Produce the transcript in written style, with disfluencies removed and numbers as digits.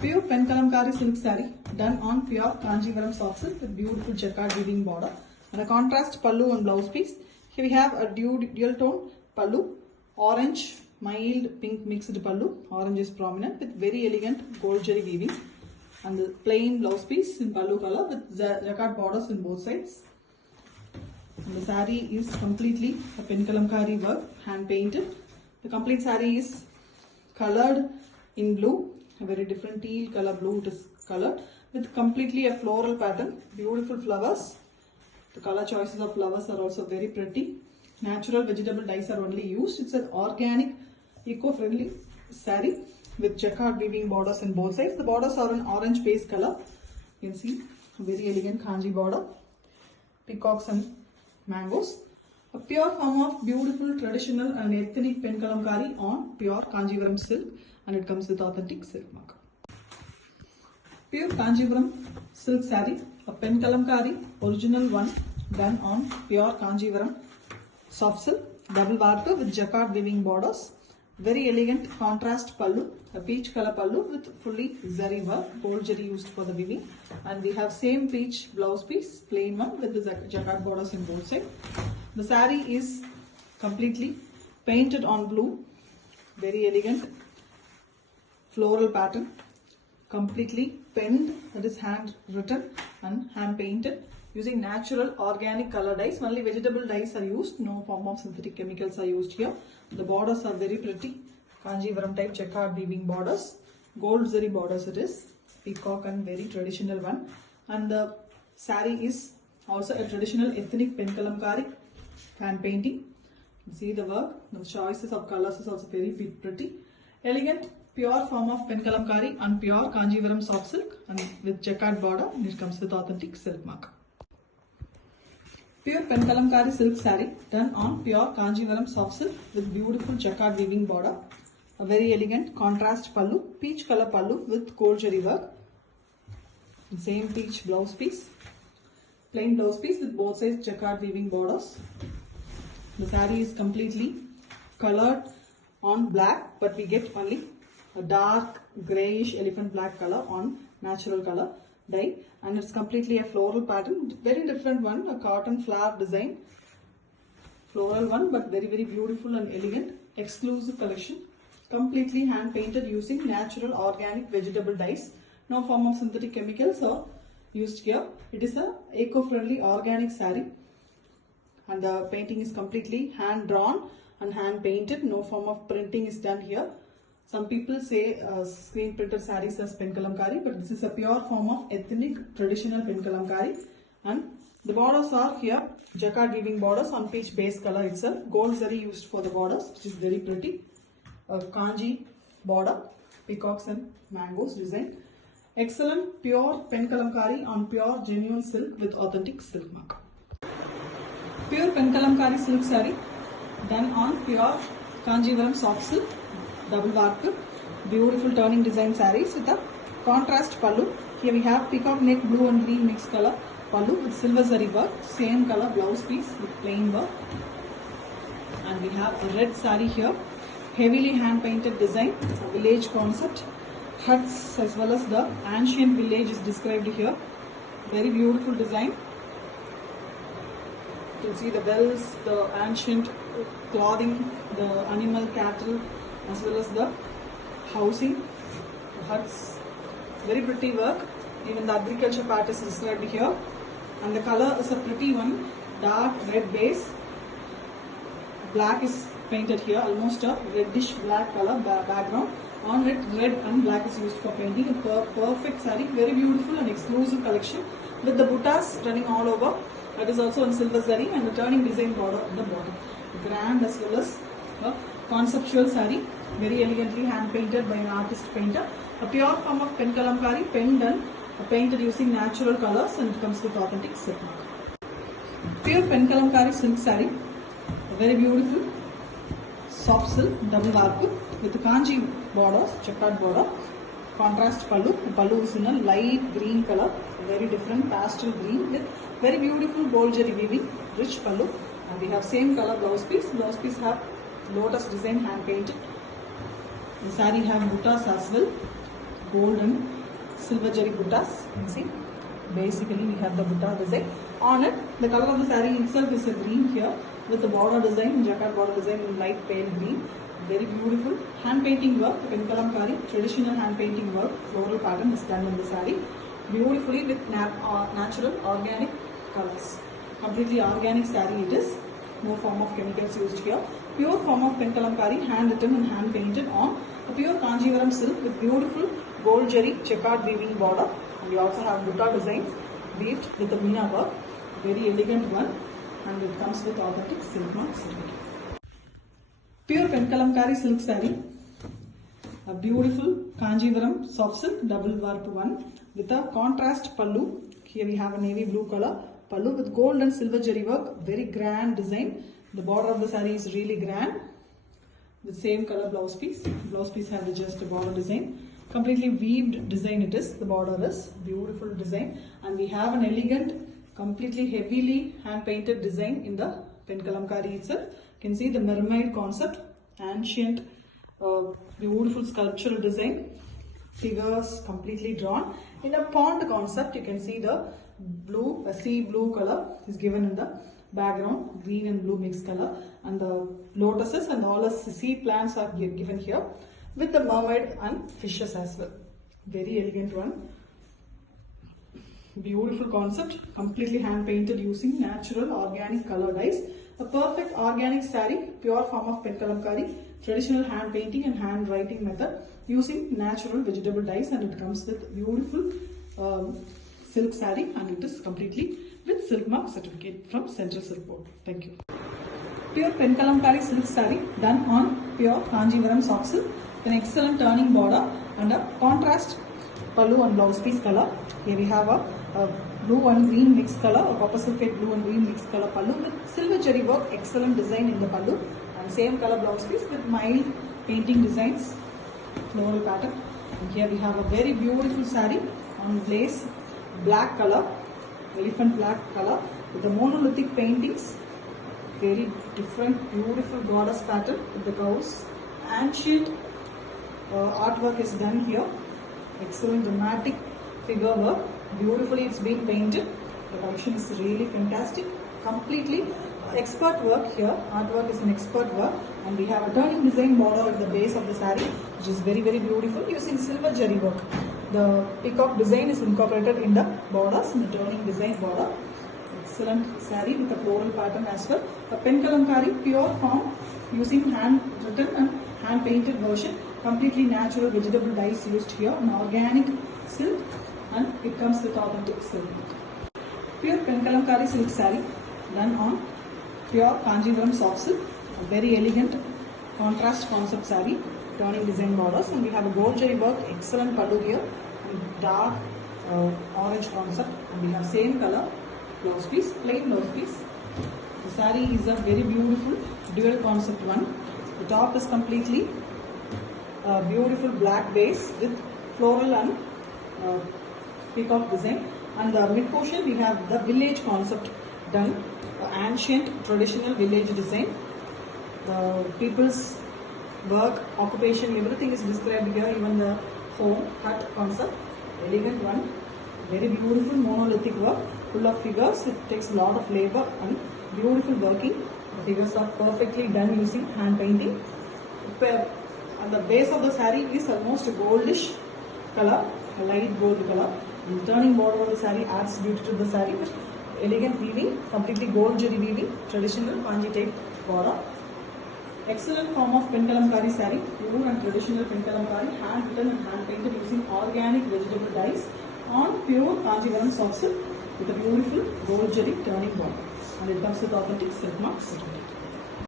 Pure Penkalamkari silk saree done on pure Kanjivaram soft silk with beautiful jacquard weaving border and a contrast pallu and blouse piece. Here we have a dual tone pallu, orange, mild pink mixed pallu. Orange is prominent with very elegant gold jari weaving and the plain blouse piece in pallu color with jacquard borders in both sides. And the saree is completely a Penkalamkari work, hand painted. The complete saree is colored in blue, a very different teal color blue it is colored with completely a floral pattern, beautiful flowers. The color choices of flowers are also very pretty. Natural vegetable dyes are only used. It's an organic, eco-friendly saree with jacquard weaving borders in both sides. The borders are an orange base color. You can see a very elegant kanji border, peacocks and mangoes. A pure form of beautiful traditional and ethnic Penkalamkari on pure Kanjivaram silk, and it comes with authentic silk mark. Pure Kanjivaram silk saree, a Penkalamkari original one done on pure Kanjivaram soft silk, double warp with jacquard weaving borders. Very elegant contrast pallu, a peach color pallu with fully zari work, gold jari used for the weaving, and we have same peach blouse piece, plain one with the jacquard borders in both sides. The saree is completely painted on blue, very elegant floral pattern, completely penned, that is hand written and hand painted using natural organic color dyes. Only vegetable dyes are used, no form of synthetic chemicals are used here. The borders are very pretty, Kanjivaram type jacquard weaving borders, gold zari borders it is, peacock and very traditional one. And the saree is also a traditional ethnic Penkalamkari hand painting. You see the work, the choices of colors is also very pretty. Elegant pure form of Penkalamkari and pure Kanjivaram soft silk and with jacquard border, and it comes with authentic silk mark. Pure Penkalamkari silk saree done on pure Kanjivaram soft silk with beautiful jacquard weaving border. A very elegant contrast pallu, peach color pallu with gold jari work. Same peach blouse piece, plain blouse piece with both sides jacquard weaving borders. The saree is completely colored on black, but we get only a dark greyish elephant black color on natural color dye, and it's completely a floral pattern, very different one, a cotton flower design, floral one, but very beautiful and elegant, exclusive collection, completely hand painted using natural organic vegetable dyes. No form of synthetic chemicals are used here. It is a eco-friendly organic saree, and the painting is completely hand drawn and hand painted. No form of printing is done here. Some people say screen printed sarees as Penkalamkari, but this is a pure form of ethnic traditional Penkalamkari. And the borders are here jacquard weaving borders on peach base color itself. Gold zari used for the borders, which is very pretty. A kanji border, peacocks and mangoes design. Excellent pure Penkalamkari on pure genuine silk with authentic silk mark. Pure Penkalamkari silk saree done on pure Kanjivaram soft silk, double warp, beautiful turning design sarees with a contrast pallu. Here we have peacock neck blue and green mixed color pallu with silver zari work, same color blouse piece with plain work. And we have a red saree here, heavily hand painted design, a village concept, huts as well as the ancient village is described here. Very beautiful design. You can see the bells, the ancient clothing, the animal cattle, as well as the housing, the huts. Very pretty work. Even the agriculture part is described here. And the color is a pretty one, dark red base. Black is painted here, almost a reddish black color background. On it, red and black is used for painting. A perfect saree, very beautiful and exclusive collection with the buttas running all over. That is also in silver zari and the turning design border at the bottom. Grand as well as a conceptual saree, very elegantly hand painted by an artist painter. A pure form of Penkalamkari, penned and painted using natural colors, and it comes with authentic silk mark. Pure Penkalamkari silk saree, a very beautiful soft silk double warp with the kanji borders, jacquard border, contrast pallu. The pallu is in a light green color, very different pastel green with very beautiful gold jari weaving, rich pallu. And we have same color blouse piece. Blouse piece have lotus design hand painted. The saree have buttas as well. golden silver jari buttas. You can see basically we have the butta design on it. The color of the saree itself is a green here with the border design, jacquard border design in light pale green. Very beautiful hand painting work, penkalamkari traditional hand painting work, floral pattern is done in the saree beautifully with natural organic colors. Completely organic saree it is, no form of chemicals used here. Pure form of penkalamkari, hand written and hand painted on a pure Kanjivaram silk with beautiful gold jari checkered weaving border, and we also have butta designs weaved with the meena work. Very elegant one, and it comes with authentic silk mark certificate. Pure penkalamkari silk saree, a beautiful Kanjivaram soft silk double warp one with a contrast pallu. Here we have a navy blue color pallu with gold and silver jari work. Very grand design. The border of the saree is really grand. The same color blouse piece. Blouse piece has just a border design. Completely weaved design it is. The border is beautiful design, and we have an elegant, completely heavily hand painted design in the penkalamkari itself. You can see the mermaid concept, ancient, beautiful sculptural design. Figures completely drawn in a pond concept. You can see the blue, a sea blue color is given in the background, green and blue mixed color, and the lotuses and all the sea plants are given here with the mermaid and fishes as well. Very elegant one. Beautiful concept, completely hand painted using natural organic color dyes. A perfect organic saree, pure form of penkalamkari, traditional hand painting and hand writing method using natural vegetable dyes, and it comes with beautiful silk saree, and it is completely with silk mark certificate from Central Silk Board. Thank you. Pure penkalamkari silk saree done on pure Kanjivaram soft silk with an excellent turning border and a contrast pallu and blouse piece color. Here we have a blue and green mixed color, a copper sulphate blue and green mixed color pallu with silver jari work, excellent design in the pallu, and same color blouse piece with mild painting designs, floral pattern. And here we have a very beautiful saree on lace black color, elephant black color with the monolithic paintings. Very different, beautiful goddess pattern with the cows. Ancient artwork is done here. Excellent dramatic figure work. Beautifully it's been painted. The collection is really fantastic. Completely expert work here. Artwork is an expert work, and we have a turning design border at the base of the saree, which is very, very beautiful using silver jari work. The peacock design is incorporated in the borders, in the turning design border. Excellent saree with a floral pattern as well. A penkalamkari pure form using hand written and hand painted version. Completely natural vegetable dyes used here, an organic silk, and it comes with authentic silk. Pure penkalamkari silk saree done on pure Kanjivaram soft silk. A very elegant contrast concept saree, turning design borders, and we have a gold jari work, excellent pallu here, and dark orange concept, and we have same color blouse piece, plain blouse piece. The saree is a very beautiful dual concept one. The top is completely beautiful black base with floral and peacock design, and the mid portion we have the village concept done, ancient traditional village design. The people's work, occupation, everything is described here, even the home, hut concept. Elegant one, very beautiful monolithic work, full of figures. It takes a lot of labor and beautiful working. The figures are perfectly done using hand painting. And the base of the saree is almost a goldish color, a light gold color. The turning border of the saree adds beauty to the saree with elegant weaving, completely gold jari weaving, traditional Kanji type border. Excellent form of penkalamkari saree, pure and traditional penkalamkari, hand written and hand painted using organic vegetable dyes on pure Kanjivaram soft silk with a beautiful gold jari turning border, and it comes with authentic silk mark certificate.